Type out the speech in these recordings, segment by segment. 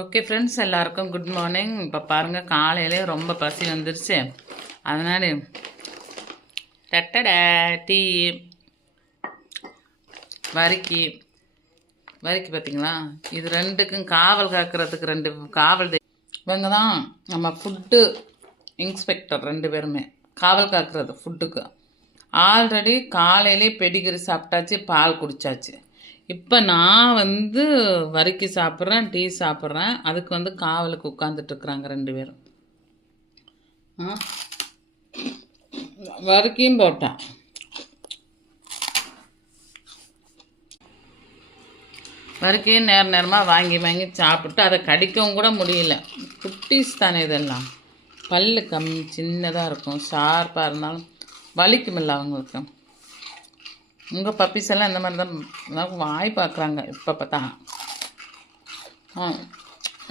Okay friends, எல்லாருக்கும் good morning. இப்போ பாருங்கள், காலையிலே ரொம்ப பசி வந்துருச்சு. அதனால டட்டட டீ வரிக்கி பார்த்தீங்களா, இது ரெண்டுக்கும் காவல் காக்கிறதுக்கு ரெண்டு காவல் இவங்க தான் நம்ம ஃபுட்டு இன்ஸ்பெக்டர். ரெண்டு பேருமே காவல் காக்கிறது ஃபுட்டுக்கு. ஆல்ரெடி காலையிலே பெடிகிரி சாப்பிட்டாச்சு, பால் குடித்தாச்சு. இப்போ நான் வரிக்கி சாப்பிட்றேன், டீ சாப்பிட்றேன். அதுக்கு காவலுக்கு உட்காந்துட்ருக்குறாங்க ரெண்டு பேரும். வரிக்கியும் போட்டேன். வரிக்கையும் நேரமாக வாங்கி சாப்பிட்டு அதை கடிக்கவும் கூட முடியல. குட்டீஸ் தானே இதெல்லாம், பல்லு சின்னதாக இருக்கும், ஷார்ப்பாக இருந்தாலும் வலிக்குமில்ல அவங்களுக்கு. உங்கள் பப்பீஸ் எல்லாம் இந்த மாதிரி தான் வாய் பார்க்குறாங்க. இப்போ பார்த்தா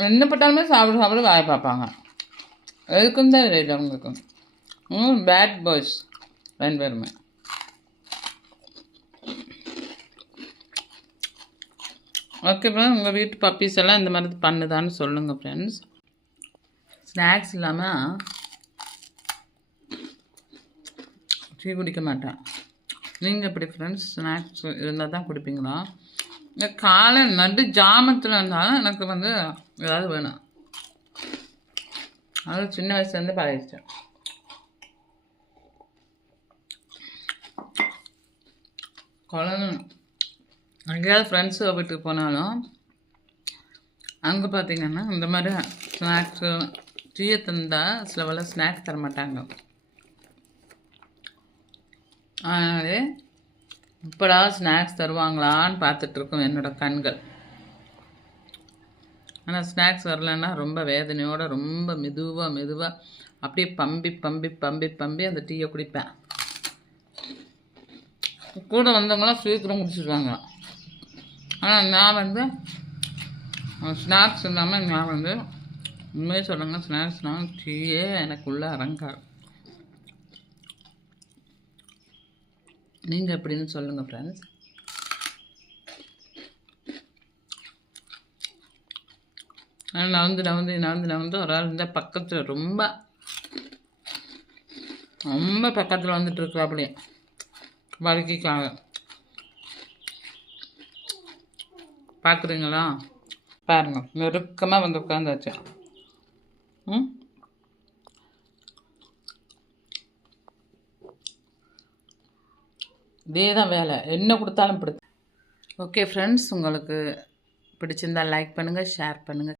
என்ன பட்டாலுமே சாப்பிட வாய் பார்ப்பாங்க. எதுக்கும் தான் இல்லை அவங்களுக்கு. பேட் பாய்ஸ் ரெண்டு பேருமே. ஓகே ஃப்ரெண்ட்ஸ், உங்கள் வீட்டு பப்பீஸ் எல்லாம் இந்த மாதிரி பண்ணுதான்னு சொல்லுங்கள் ஃப்ரெண்ட்ஸ். ஸ்நாக்ஸ் இல்லாமல் டீ குடிக்க மாட்டேன். நீங்கள் எப்படி ஃப்ரெண்ட்ஸ்? ஸ்நாக்ஸ் இருந்தால் தான் குடிப்பீங்களா? காலை நடு ஜாமத்தில் இருந்தாலும் எனக்கு ஏதாவது வேணும். அது சின்ன வயசுலேருந்து பழகிச்சேன். குழந்தை எங்கேயாவது ஃப்ரெண்ட்ஸு வீட்டுக்கு போனாலும் அங்கே பார்த்தீங்கன்னா இந்த மாதிரி ஸ்நாக்ஸு டீயை தந்தால் சில வேலை ஸ்நாக்ஸ் தர மாட்டாங்க. அதனாலே இப்போடா ஸ்நாக்ஸ் தருவாங்களான்னு பார்த்துட்ருக்கோம் என்னோடய கண்கள். ஆனால் ஸ்நாக்ஸ் வரலன்னா ரொம்ப வேதனையோடு ரொம்ப மெதுவாக அப்படியே பம்பி அந்த டீயை குடிப்பேன். கூட வந்தவங்களாம் சீக்கிரம் குடிச்சிடுவாங்க. ஆனால் நான் ஸ்நாக்ஸ் இல்லாமல் நான் உண்மையே சொல்லுங்க, ஸ்நாக்ஸ்னால் டீயே எனக்குள்ளே இறங்காது. நீங்கள் எப்படின்னு சொல்லுங்கள் ஃப்ரெண்ட்ஸ். நவந்து ஒரு ஆள் இருந்தால் பக்கத்தில் ரொம்ப பக்கத்தில் வந்துட்டுருக்கு. அப்படியே வலிக்காக பார்க்குறீங்களா? பாருங்க, நெருக்கமாக உட்காந்தாச்சு. இதே தான் வேலை, என்ன கொடுத்தாலும் பிடிக்கும். ஓகே ஃப்ரெண்ட்ஸ், உங்களுக்கு பிடிச்சிருந்தால் லைக் பண்ணுங்கள், ஷேர் பண்ணுங்கள்.